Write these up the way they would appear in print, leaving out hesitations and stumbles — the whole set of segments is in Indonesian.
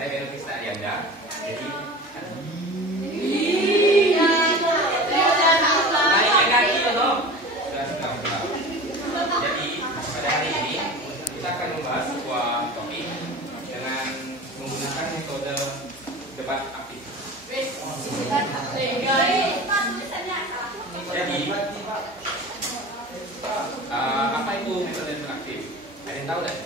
Saya Benukista Arianda. Jadi pada hari ini kita akan membahas sebuah topik dengan menggunakan metode debat aktif. Jadi apa itu metode debat aktif? Ada yang tahu tidak?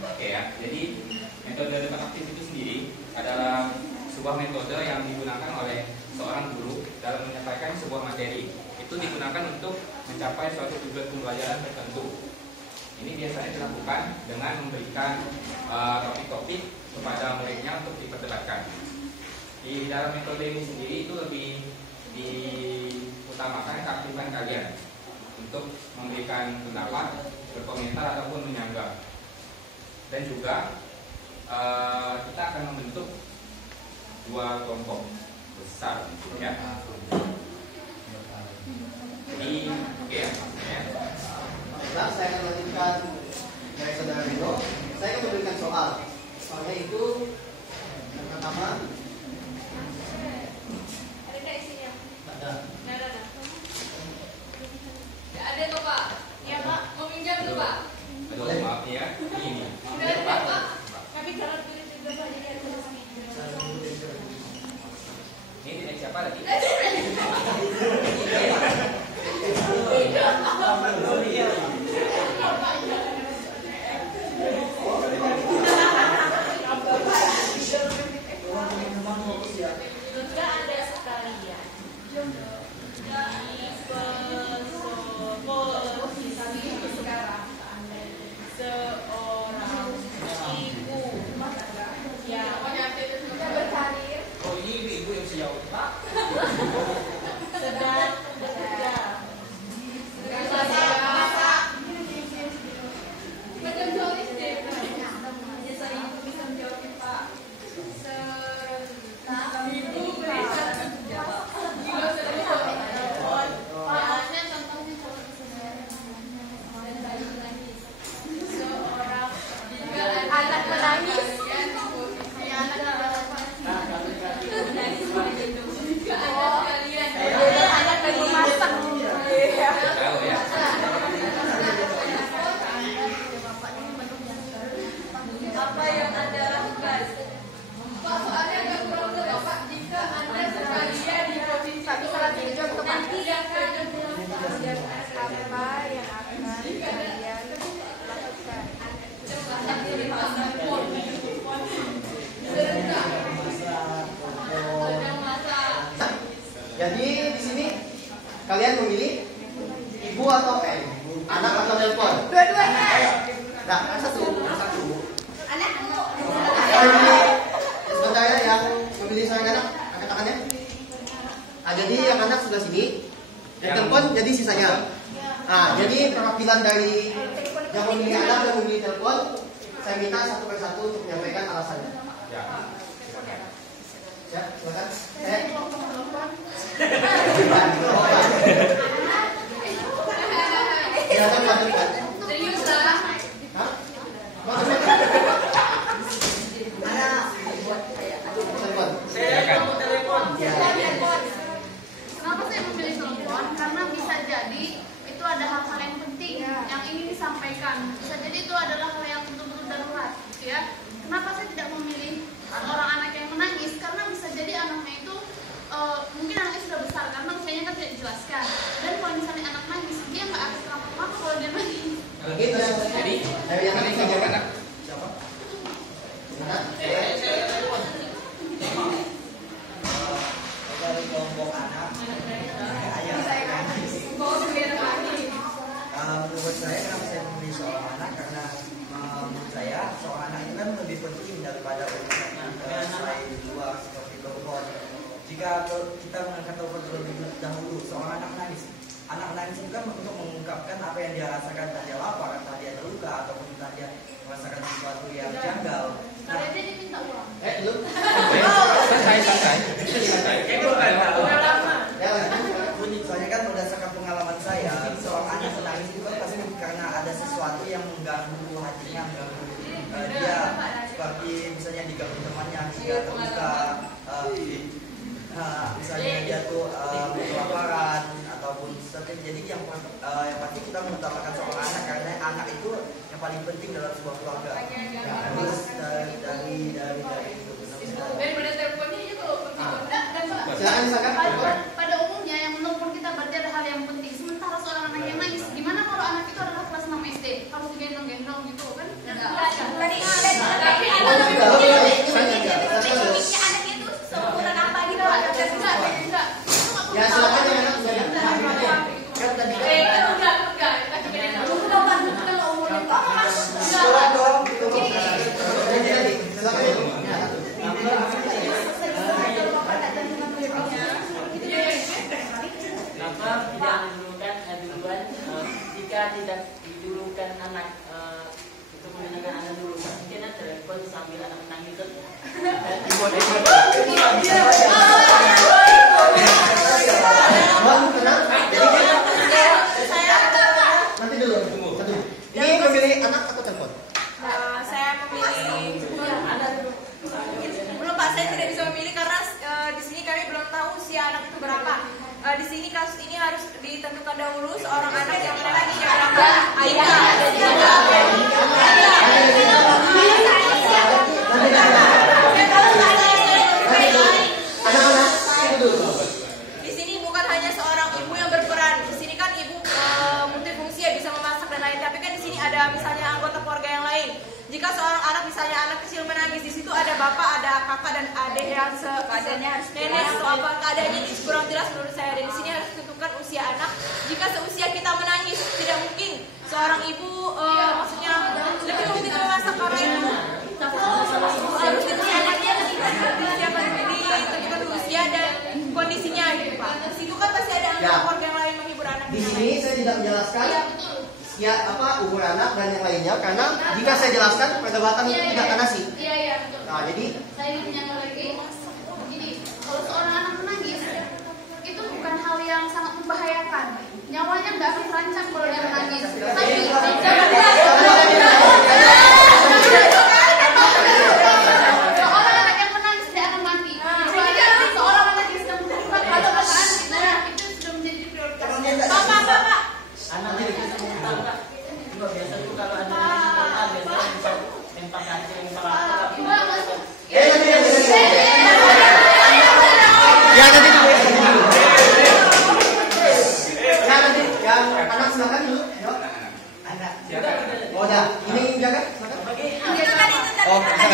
Oke ya, jadi metode debat aktif itu sendiri adalah sebuah metode yang digunakan oleh seorang guru dalam menyampaikan sebuah materi. Itu digunakan untuk mencapai suatu tujuan pembelajaran tertentu. Ini biasanya dilakukan dengan memberikan topik-topik kepada muridnya untuk diperdebatkan. Di dalam metode ini sendiri itu lebih diutamakan keaktifan kalian untuk memberikan pendapat, berkomentar ataupun menyanggah. Dan juga kita akan membentuk dua kelompok besar, ya. Jadi, oke ya. Nah, saya akan lanjutkan dari saudara Rino. Saya akan memberikan soal. Soalnya itu yang pertama. Ada isinya? Ada. Ya ada tuh Pak. Iya Pak, mau minjam tuh Pak. Aduh, maaf ya. Ini. Udah ada Pak. Tapi jangan pilih juga Pak. Jadi ada Ini tidak siapa lagi? Jadi di sini kalian memilih ibu atau anak atau telepon? dua-duanya. Nah, satu. Anak dulu. Sebentar ya, yang memilih seorang anak, angkat tangannya. Nah, jadi yang anak sebelah sini, yang telepon jadi sisanya. Nah, jadi perwakilan dari yang memilih anak dan memilih telepon, saya minta satu persatu untuk menyampaikan alasannya. Ya. Ya, silakan. Silakan lanjutkan. Serius lah. Hah? Telepon. Silakan. Kenapa saya memilih telepon? Karena bisa jadi itu ada hal-hal yang penting yang ingin disampaikan. Bisa jadi itu adalah hal yang betul-betul darurat, gitu ya. Kenapa saya tidak memilih orang anak yang menangis? Karena bisa jadi anaknya itu mungkin anaknya sudah besar karena usianya kan tidak dijelaskan. Dan kalau misalnya anak nangis, dia nggak akan kenapa-kenapa kalau dia nangis. Gitu. Jadi, Dari yang kalian ketiga. siapa anak? Siapa? Silakan. Dari kelompok anak, menurut saya kenapa saya memilih seorang anak karena menurut saya seorang anak itu kan lebih penting daripada urusan selain di luar seperti telepon. Jika kita mengangkat telepon terlebih dahulu, seorang anak nangis itu kan untuk mengungkapkan apa yang dia rasakan, entah dia lapar, entah dia terluka, ataupun entah dia merasakan sesuatu yang janggal. Nah, Kalau dia diminta uang. Belum. Santai. Ya, lanjut. soalnya kan berdasarkan pengalaman saya, seorang anak menangis itu kan pasti karena ada sesuatu yang mengganggu terbuka, misalnya dia tuh kelaparan ataupun seperti. Jadi yang pasti kita mengutamakan seorang anak karena anak itu yang paling penting dalam sebuah keluarga. Terus dari Daripada teleponnya itu Silakan misalkan. pada umumnya yang menelpon kita berarti ada hal yang penting. Sementara seorang anak yang nangis, gimana kalau anak itu adalah kelas 6 SD harus digendong-gendong gitu kan? Tadi ngalet, tapi anaknya itu seukuran apa gitu? Enggak. Ya silakan ya anak misalkan. kan tadi Kenapa tidak mendulukan duluan jika tidak didulukan anak untuk menenangkan anak dulu? Mungkin telepon sambil anak menangis itu. Nanti dulu. Satu. Ini memilih anak atau telepon? Saya memilih belum Pak, saya tidak bisa memilih karena di sini kami belum tahu usia anak itu berapa. Di sini kasus ini harus ditentukan dahulu seorang anak yang menangis berapa Di sini bukan hanya seorang ibu yang berperan. Di sini kan ibu multifungsi ya, bisa memasak dan lain. Tapi kan di sini ada misalnya anggota keluarga yang lain. Jika seorang anak misalnya anak kecil menangis, di situ ada bapak, ada kakak dan adik yang seadanya, nenek atau apa keadaannya ini kurang jelas menurut saya. Dan di sini harus ditentukan usia anak. Jika seusia kita menangis, tidak mungkin seorang ibu maksudnya lebih penting memasak karena itu harus usia anaknya ditentukan usia dan kondisinya gitu Pak. Di situ kan pasti ada anggota keluarga yang lain menghibur anaknya. Di sini saya tidak menjelaskan ya umur anak dan yang lainnya karena jika saya jelaskan perdebatan itu tidak akan asik. Iya betul. Nah, jadi Saya ingin menyangka lagi begini, kalau seorang anak menangis itu bukan hal yang sangat membahayakan. Nyawanya nggak akan terancam kalau dia menangis. Tapi seorang anak yang menangis tidak akan mati. Kecuali seorang anak yang sedang berkorban atau bahkan itu sudah menjadi prioritas. Bapak. Anak itu spontan Kak. Juga biasa tuh kalau ada yang spontan biasanya tembak kaca, tembak apa. ya nanti yang anak silakan dulu. Yuk. anak Oh, udah. Ini jaga silakan. Oh, silakan.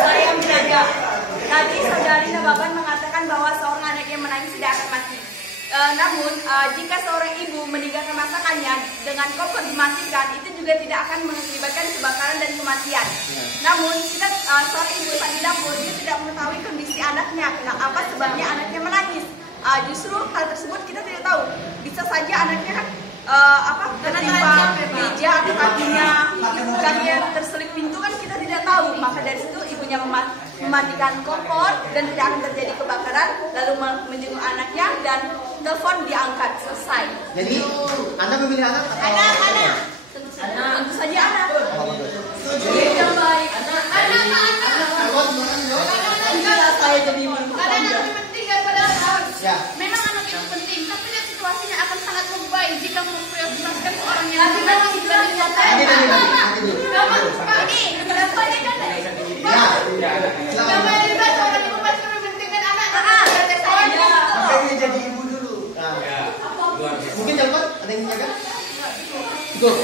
Saya menjaga. Tadi saudari Nababan mengatakan bahwa seorang anak yang menangis tidak akan mati. Namun jika seorang ibu meninggalkan masakannya dengan kompor dimatikan, itu juga tidak akan mengakibatkan kebakaran dan kematian. Namun kita seorang ibu saat di dapur dia tidak mengetahui kondisi anaknya, apa sebabnya anaknya menangis. Justru hal tersebut kita tidak tahu. Bisa saja anaknya tertimpa meja atau kakinya terselip pintu kan kita tidak tahu. Maka dari situ ibunya mematikan kompor dan tidak akan terjadi kebakaran, lalu menjenguk anaknya dan telepon diangkat, selesai. Jadi, Anda memilih anak atau Anak. Tentu saja anak. Yang baik. Anak. Saya jadi Anak lebih penting daripada anak. Ya. Memang anak itu penting, tapi lihat situasinya akan sangat lebay jika memprioritaskan seorang yang Nanti dibanding Nanti dulu. Namanya juga seorang ibu pasti mementingkan anak. makanya jadi ibu dulu. Mungkin telepon ada yang jaga? Cukup.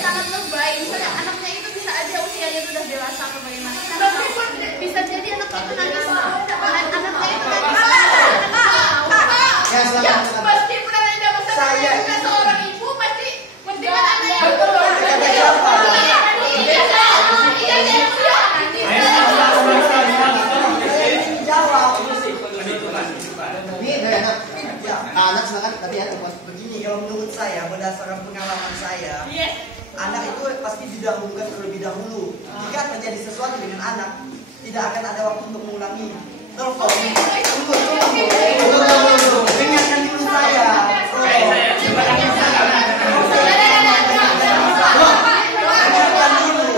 Sangat lebay. Misalnya anaknya itu bisa aja usianya sudah dewasa atau bagaimana. Meskipun bisa jadi anaknya itu nangis. Anaknya itu Ya, silakan. meskipun anaknya dewasa, Saya juga seorang ibu pasti pentingkan anaknya. Ini dari anak. Anak silakan tadi ya telepon. Begini, kalau menurut saya, berdasarkan pengalaman saya, anak itu pasti didahulukan terlebih dahulu. Jika terjadi sesuatu dengan anak, tidak akan ada waktu untuk mengulangi. Telepon. Tunggu. Dengarkan dulu saya. Dengarkan dulu.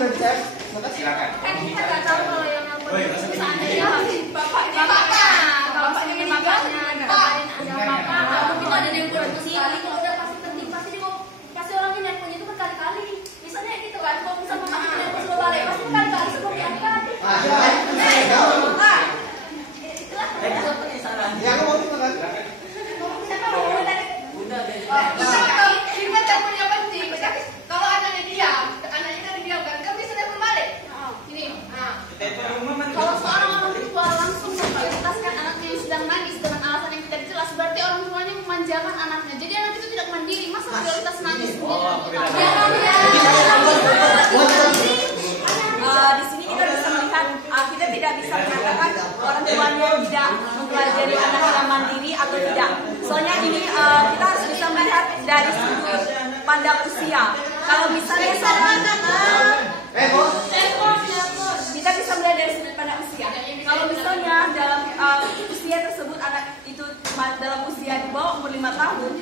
berbicara? Silakan. Kan kita nggak tahu kalau yang seandainya bapaknya kalau misalnya bapaknya ngabarin ada apa-apa, mungkin ada yang kurang sekali. Kalau udah pasti penting, pasti orangnya nelponnya itu berkali-kali. Misalnya gitu kan, kalau misalnya bapaknya nelpon sebelum balik, pasti berkali-kali sebelum diangkat. Itulah saran. Ya, aku mau silakan. siapa mau ngomong tadi? Udah deh. Ingat telepon yang penting. Kalau anaknya diam kan bisa telepon balik. Ini. Kalau seorang orang tua langsung memprioritaskan anaknya yang sedang nangis dengan alasan yang tidak jelas, berarti orang tuanya memanjakan anaknya. Jadi anak itu tidak mandiri. Masa prioritas nangis? Di sini kita bisa melihat kita tidak bisa mengatakan orang tuanya tidak mempelajari anak yang mandiri atau tidak. Soalnya ini kita harus bisa melihat dari sudut pandang usia. Kalau misalnya kita bisa melihat dari sudut pandang usia. Kalau misalnya dalam usia tersebut anak itu dalam usia di bawah umur 5 tahun,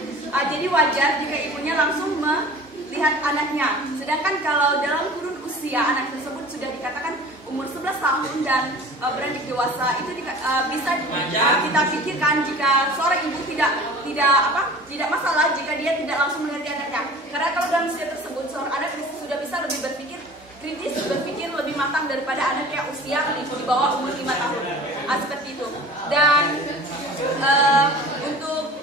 jadi wajar jika ibunya langsung melihat anaknya. Sedangkan kalau dalam kurun usia anak tersebut sudah dikatakan umur 11 tahun dan beranjak dewasa, itu bisa kita pikirkan jika seorang ibu tidak masalah jika dia tidak langsung mengerti anaknya. Karena kalau dalam usia tersebut seorang anak sudah bisa lebih berpikir kritis, berpikir lebih matang daripada anak yang usia di bawah umur 5 tahun. Seperti itu. Dan untuk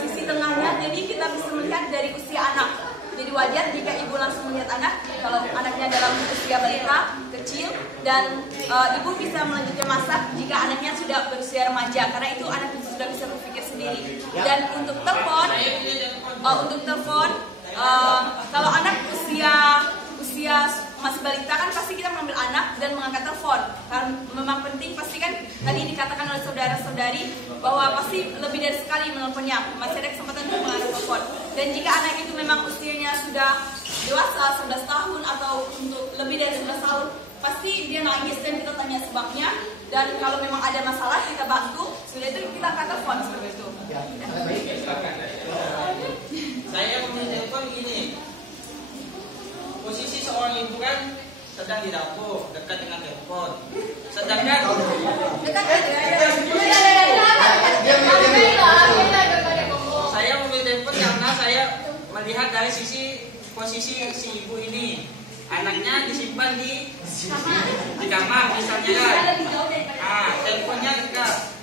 sisi tengahnya, jadi kita bisa melihat dari usia anak. Jadi wajar jika ibu langsung melihat anak, kalau anaknya dalam usia balita, kecil, dan ibu bisa melanjutkan masak jika anaknya sudah berusia remaja, karena itu anak itu sudah bisa berpikir sendiri. Dan untuk telepon, kalau anak usia masih balita kan pasti kita mengambil anak dan mengangkat telepon. Karena memang penting, pasti kan tadi dikatakan oleh saudara-saudari bahwa pasti lebih dari sekali menelponnya, masih ada kesempatan untuk mengangkat telepon. Dan jika anak itu memang usianya sudah dewasa 11 tahun atau untuk lebih dari 11 tahun, pasti dia nangis dan kita tanya sebabnya. Dan kalau memang ada masalah kita bantu, sudah itu kita angkat telepon seperti itu. Saya memilih telepon gini. Posisi seorang ibu kan sedang di dapur dekat dengan telepon. Sedangkan saya memilih telepon karena saya melihat dari sisi posisi si ibu ini. Anaknya disimpan di kamar misalnya kan. Teleponnya dekat.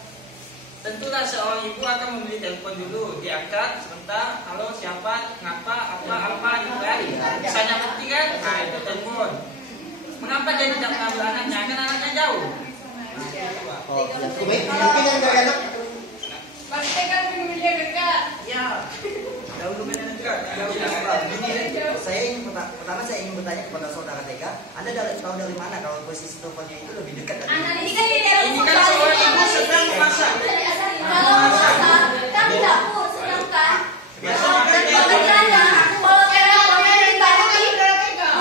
Tentulah seorang ibu akan memilih telepon dulu, diangkat sebentar, halo siapa, ngapa, apa gitu kan. Misalnya penting kan, itu telepon. Mengapa dia tidak mengambil anaknya? Kan anaknya jauh. Mungkin yang dari anak. Pasti kan memilih dekat. Ya, jauh lumayan dekat. Saya ingin bertanya kepada saudara TK, Anda tahu dari mana kalau posisi teleponnya itu lebih dekat dari Anak ini kan di dalam Ini kan seorang ibu sedang memasak. Kalau masak kan di dapur, sedangkan kalau di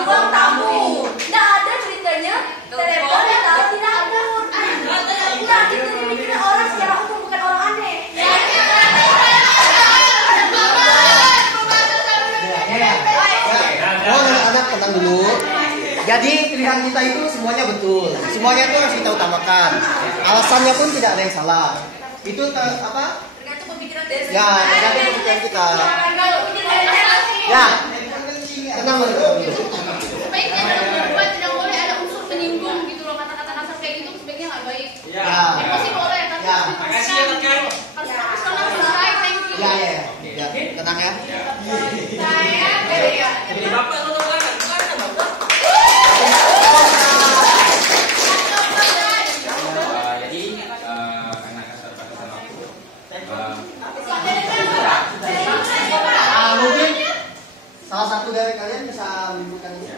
ruang tamu, nggak ada ceritanya telepon ditaruh di dapur. Nah, itu dipikirkan orang secara umum, bukan orang aneh. Anak tenang dulu. Jadi pilihan kita itu semuanya betul. Semuanya itu harus kita utamakan. Alasannya pun tidak ada yang salah. Itu apa? Tergantung pemikiran dari Ya, tergantung pemikiran kita. Ya, tenang dulu. Sebaiknya dalam berbuat tidak boleh ada unsur menyinggung gitu loh, kata-kata kasar kayak gitu sebaiknya nggak baik. Ya. Emosi boleh, tapi Ya. Makasih ya Kak. harus profesional. Baik, thank you. Ya, tenang ya. Jadi bapak lo tahu kan? Bukan bapak. Jadi anak kesempatan waktu. Mungkin salah satu dari kalian bisa menyebutkan ini.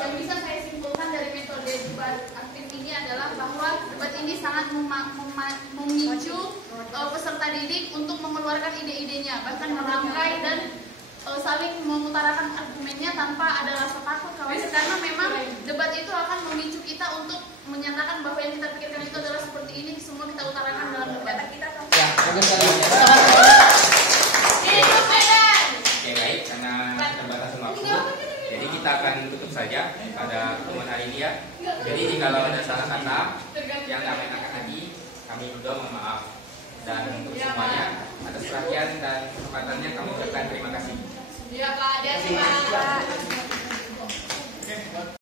Yang bisa saya simpulkan dari metode debat aktif ini adalah bahwa debat ini sangat memicu peserta didik untuk mengeluarkan ide-idenya, bahkan merangkai dan saling mengutarakan argumennya tanpa ada rasa takut, karena memang debat itu akan memicu kita untuk menyatakan bahwa yang kita pikirkan itu adalah seperti ini, semua kita utarakan dalam debat kita. Ya, bagus sekali. Hidup Medan! kita akan tutup saja pada pertemuan hari ini ya. Jadi jika ada salah kata yang kami akan tadi, kami berdua mohon maaf. Dan untuk semuanya atas perhatian dan kesempatannya kami ucapkan terima kasih. Ya Pak, ada